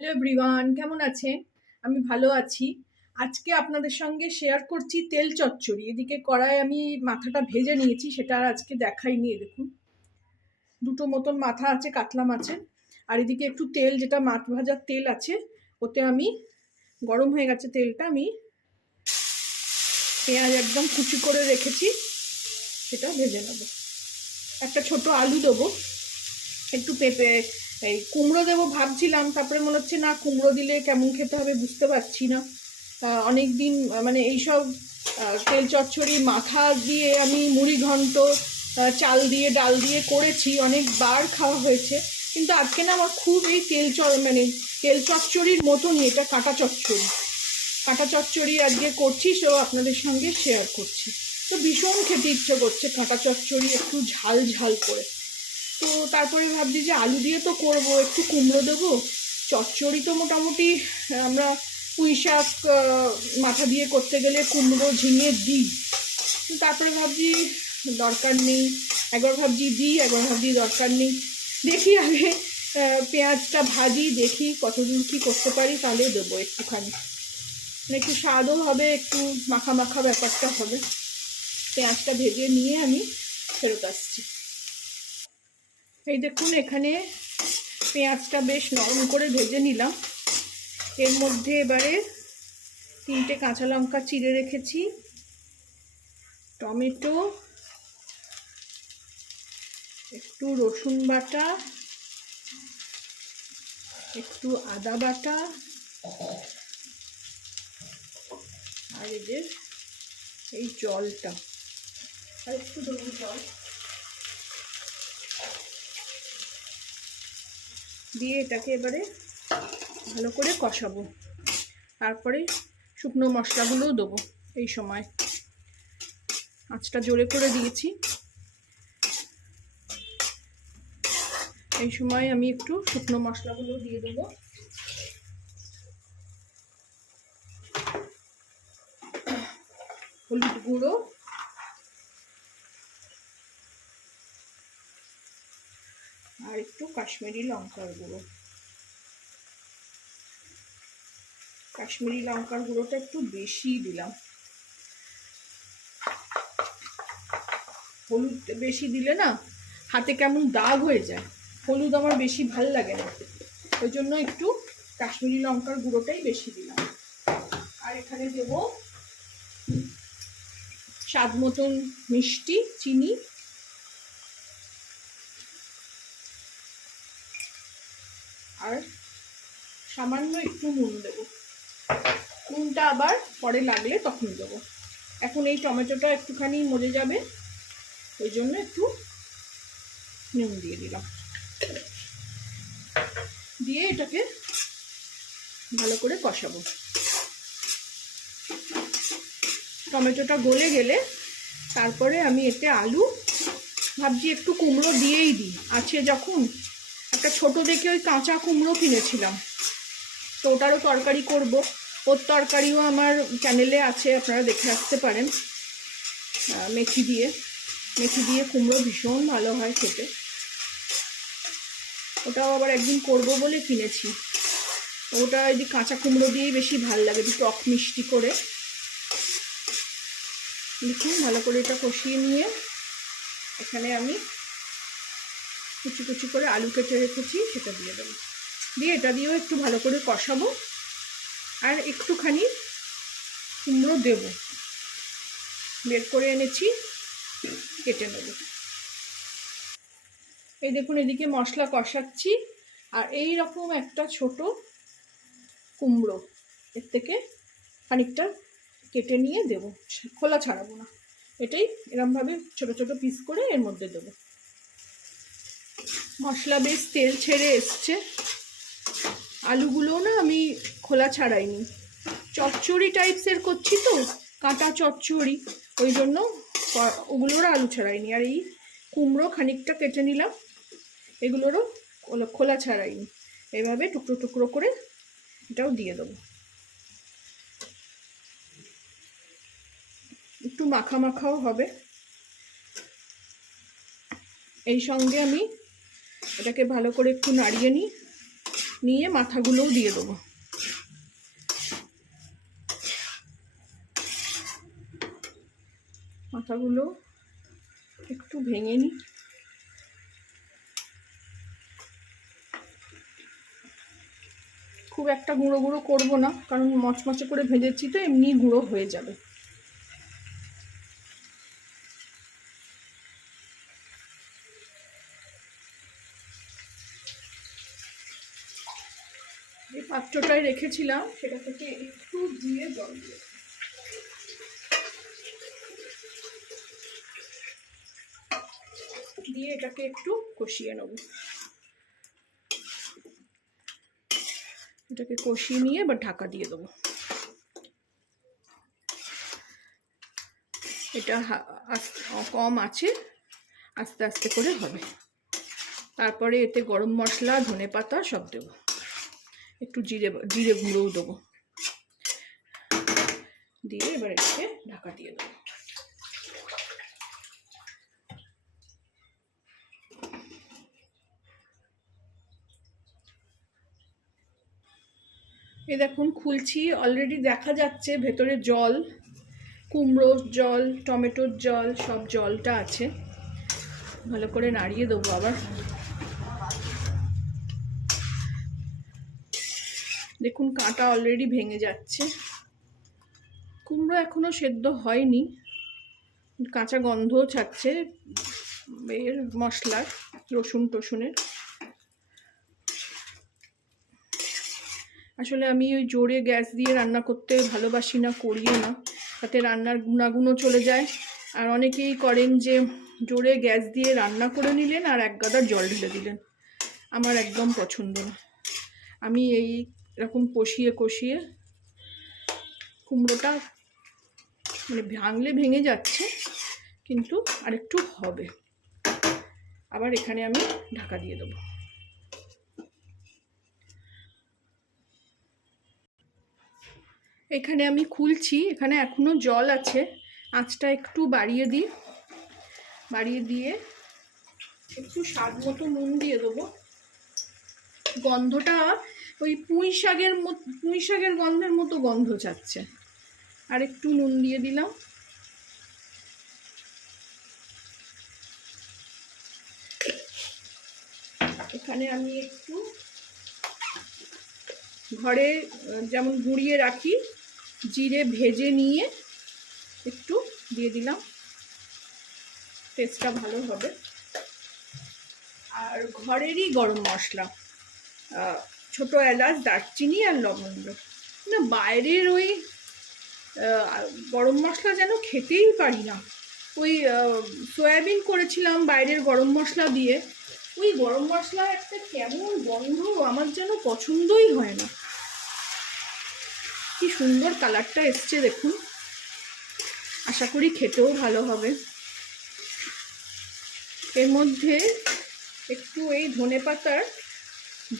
Hello everyone, কেমন আছেন? আমি ভালো আছি। আজকে আপনাদের সঙ্গে শেয়ার করছি তেল চচ্চড়ি। এদিকে কড়াই আমি মাথাটা ভেজে নিয়েছি, সেটা আর আজকে দেখাইনি। দেখুন, দুটো মতন মাথা আছে কাতলা মাছের। আর এদিকে একটু তেল, যেটা মাছ ভাজার তেল আছে, ওতে আমি গরম হয়ে গেছে তেলটা, আমি পেঁয়াজ একদম কুচি করে রেখেছি, সেটা ভেজে নেব। একটা ছোট আলু দেবো, একটু পেঁপে, এই কুমড়ো দেবো ভাবছিলাম, তারপরে মনে হচ্ছে না, কুমড়ো দিলে কেমন খেতে হবে বুঝতে পারছি না। অনেক দিন মানে এইসব তেল চচ্চড়ি মাথা দিয়ে আমি মুড়ি ঘন্ট, চাল দিয়ে ডাল দিয়ে করেছি, অনেকবার খাওয়া হয়েছে। কিন্তু আজকে না আমার খুব এই তেল চচ্চড়ির মতনই এটা কাঁটা চচ্চড়ি আজকে করছি, সেও আপনাদের সঙ্গে শেয়ার করছি। তো ভীষণ খেতে ইচ্ছে করছে কাঁটা চচ্চড়ি, একটু ঝাল ঝাল করে। তো তারপরে ভাবছি যে আলু দিয়ে তো করবো, একটু কুমড়ো দেবো। চচ্চড়ি তো মোটামুটি আমরা পুঁই শাক মাথা দিয়ে করতে গেলে কুমড়ো ঝিঙে দিই। তারপরে ভাবছি দরকার নেই, একবার ভাবছি দিই, একবার ভাবছি দরকার নেই। দেখি আগে পেঁয়াজটা ভাজি, দেখি কতদূর কী করতে পারি, তাহলে দেবো একটুখানি, মানে একটু স্বাদও হবে, একটু মাখা মাখা ব্যাপারটা হবে। পেঁয়াজটা ভেজে নিয়ে আমি ফেরত আসছি। এই দেখুন, এখানে পেঁয়াজটা বেশ নরম করে ভেজে নিলাম। এর মধ্যে এবারে 3টে কাঁচা লঙ্কা চিড়ে রেখেছি, টমেটো, একটু রসুন বাটা, একটু আদা বাটা, আর এদের এই জলটা, আর একটু দেবো জল দিয়ে এটাকে এবারে ভালো করে কষাবো। তারপরে শুকনো মশলাগুলোও দেবো। এই সময় আঁচটা জোরে করে দিয়েছি। এই সময় আমি একটু শুকনো মশলাগুলো দিয়ে দেবো। হলুদ গুঁড়ো, আর একটু কাশ্মীরি লঙ্কার গুঁড়ো। কাশ্মীরি লঙ্কার গুঁড়োটা একটু বেশি দিলাম। হলুদ বেশি দিলে না হাতে কেমন দাগ হয়ে যায়, হলুদ আমার বেশি ভাল লাগে না, ওই জন্য একটু কাশ্মীরি লঙ্কার গুঁড়োটাই বেশি দিলাম। আর এখানে দেব স্বাদ মতন মিষ্টি, চিনি, আর সামান্য একটু নুন দেব। নুনটা আবার পরে লাগলে তখন দেবো। এখন এই টমেটোটা একটুখানি মজে যাবে, ওই জন্য একটু নুন দিয়ে দিলাম। দিয়ে এটাকে ভালো করে কষাবো। টমেটোটা গলে গেলে তারপরে আমি এতে আলু, ভাবছি একটু কুমড়ো দিয়েই দিই, আছে যখন। একটা ছোট দেখে ওই কাঁচা কুমড়ো কিনেছিলাম, তো ওটারও তরকারি করব। ওর তরকারিও আমার চ্যানেলে আছে, আপনারা দেখে আসতে পারেন। মেথি দিয়ে কুমড়ো ভীষণ ভালো হয় খেতে। ওটাও আবার একদিন করব বলে কিনেছি। ওটা যদি কাঁচা কুমড়ো দিয়েই বেশি ভালো লাগে, একটু টক মিষ্টি করে। দেখুন, ভালো করে এটা কষিয়ে নিয়ে এখানে আমি কুচি কুচি করে আলু কেটে রেখেছি, সেটা দিয়ে দেবো। দিয়ে এটা দিয়েও একটু ভালো করে কষাবো, আর একটুখানি কুমড়ো দেব, বের করে এনেছি, কেটে নেব। এই দেখুন, এদিকে মশলা কষাচ্ছি, আর এই রকম একটা ছোট কুমড়ো এর থেকে খানিকটা কেটে নিয়ে দেব, খোলা ছাড়াবো না, এটাই এরমভাবে ছোট ছোট পিস করে এর মধ্যে দেব। মশলা বেশ তেল ছেড়ে এসছে। আলুগুলো না আমি খোলা ছাড়াইনি, চচ্চড়ি টাইপসের করছি তো, কাঁটা চচ্চড়ি, ওই জন্য ওগুলোর আলু ছাড়াইনি। আর এই কুমড়ো খানিকটা কেটে নিলাম, এগুলোরও খোলা ছাড়াইনি, এভাবে টুকরো টুকরো করে এটাও দিয়ে দেবো। একটু মাখা মাখাও হবে। এই সঙ্গে আমি এটাকে ভালো করে একটু নাড়িয়ে নিই, নিয়ে মাথাগুলোও দিয়ে দেবো। মাথাগুলো একটু ভেঙে নিই। খুব একটা গুঁড়ো গুঁড়ো করবো না, কারণ মচমচে করে ভেজেছি তো এমনি গুঁড়ো হয়ে যাবে। যে পাত্রটায় রেখেছিলাম সেটা থেকে একটু দিয়ে জল দিয়ে এটাকে একটু কষিয়ে নেব। এটাকে কষিয়ে নিয়ে এবার ঢাকা দিয়ে দেবো। এটা কম আছে, আস্তে আস্তে করে হবে। তারপরে এতে গরম মশলা, ধনেপাতা সব দেবো, একটু জিরে গুঁড়োও দেবো, দিয়ে এবার এটাকে ঢাকা দিয়ে দেবো। এই দেখুন খুলছি, অলরেডি দেখা যাচ্ছে ভেতরে জল, কুমড়োর জল, টমেটোর জল, সব জলটা আছে। ভালো করে নাড়িয়ে দেবো আবার। দেখুন কাঁটা অলরেডি ভেঙে যাচ্ছে। কুমড়ো এখনো সেদ্ধ হয়নি, কাঁচা গন্ধও ছাড়ছে এর মশলার, রসুন টসুনের। আসলে আমি ওই জোরে গ্যাস দিয়ে রান্না করতে ভালোবাসি না, করিও না, তাতে রান্নার গুণাগুণও চলে যায়। আর অনেকেই করেন যে জোরে গ্যাস দিয়ে রান্না করে নিলেন আর এক গাদা জল ঢেলে দিলেন, আমার একদম পছন্দ না। আমি এই রকম কষিয়ে কষিয়ে, কুমড়োটা মানে ভাঙলে ভেঙে যাচ্ছে কিন্তু আরেকটু হবে। আবার এখানে আমি ঢাকা দিয়ে দেবো। এখানে আমি খুলছি, এখানে এখনো জল আছে। আঁচটা একটু বাড়িয়ে দিয়ে একটু স্বাদ মতো নুন দিয়ে দেবো। গন্ধটা ওই পুঁই শাকের গন্ধের মতো গন্ধ ছাড়ছে। আর একটু নুন দিয়ে দিলাম। এখানে আমি একটু ঘরে যেমন গুঁড়িয়ে রাখি জিরে ভেজে নিয়ে একটু দিয়ে দিলাম, টেস্টটা ভালো হবে। আর ঘরেরই গরম মশলা, ছোট এলাচ, দারচিনি আর লবঙ্গ। না বাইরের ওই গরম মশলা যেন খেতেই পারি না। ওই সয়াবিন করেছিলাম বাইরের গরম মশলা দিয়ে, ওই গরম মশলা একটা কেমন গন্ধ, আমার যেন পছন্দই হয় না। কি সুন্দর কালারটা এসছে দেখুন, আশা করি খেতেও ভালো হবে। এর মধ্যে একটু এই ধনেপাতার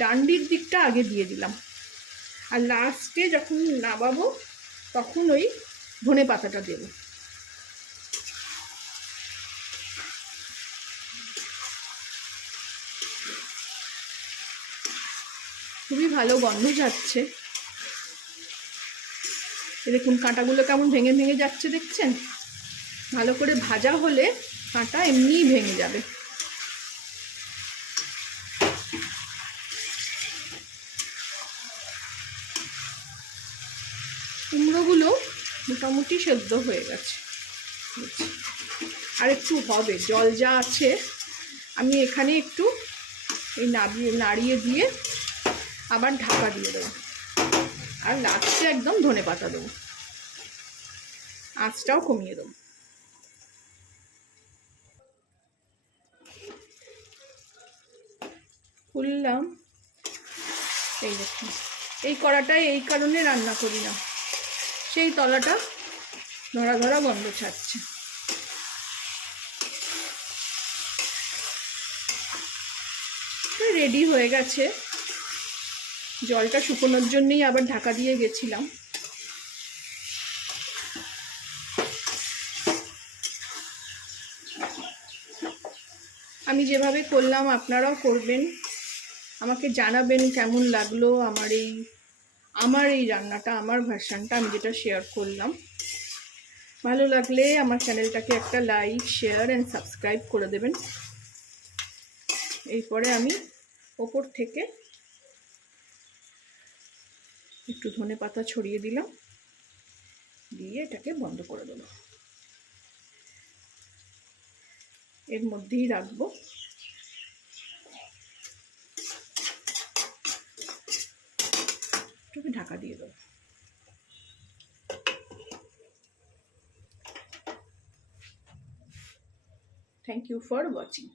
ডান্ডির দিকটা আগে দিয়ে দিলাম, আর লাস্টে যখন নামাবো তখন ওই ধনেপাতাটা দেব। খুবই ভালো গন্ধ যাচ্ছে। দেখুন কাঁটাগুলো কেমন ভেঙে ভেঙে যাচ্ছে, দেখছেন? ভালো করে ভাজা হলে কাঁটা এমনিই ভেঙে যাবে। কুমড়োগুলো মোটামুটি সেদ্ধ হয়ে গেছে, আর একটু হবে, জল যা আছে। আমি এখানে একটু এই নাড়িয়ে দিয়ে আবার ঢাকা দিয়ে দেবো, আর লাস্টে একদম ধনেপাতা দেবো, আঁচটাও কমিয়ে দেবো। খুললাম, এই দেখুন এই কড়াটায় এই কারণে রান্না করি না, সেই তলাটা ধরা ধরা গন্ধ ছাড়ছে। রেডি হয়ে গেছে। জলটা শুকোনোর জন্যই আবার ঢাকা দিয়ে গেছিলাম। আমি যেভাবে করলাম আপনারাও করবেন, আমাকে জানাবেন কেমন লাগলো আমার এই রান্নাটা, আমার ভার্সানটা আমি যেটা শেয়ার করলাম। ভালো লাগলে আমার চ্যানেলটাকে একটা লাইক, শেয়ার অ্যান্ড সাবস্ক্রাইব করে দেবেন। এরপরে আমি ওপর থেকে একটু ধনেপাতা ছড়িয়ে দিলাম, দিয়ে এটাকে বন্ধ করে দেবো। এর মধ্যেই রাখবো। এটাকে ঢাকা দিয়ে দেবো। Thank you for watching.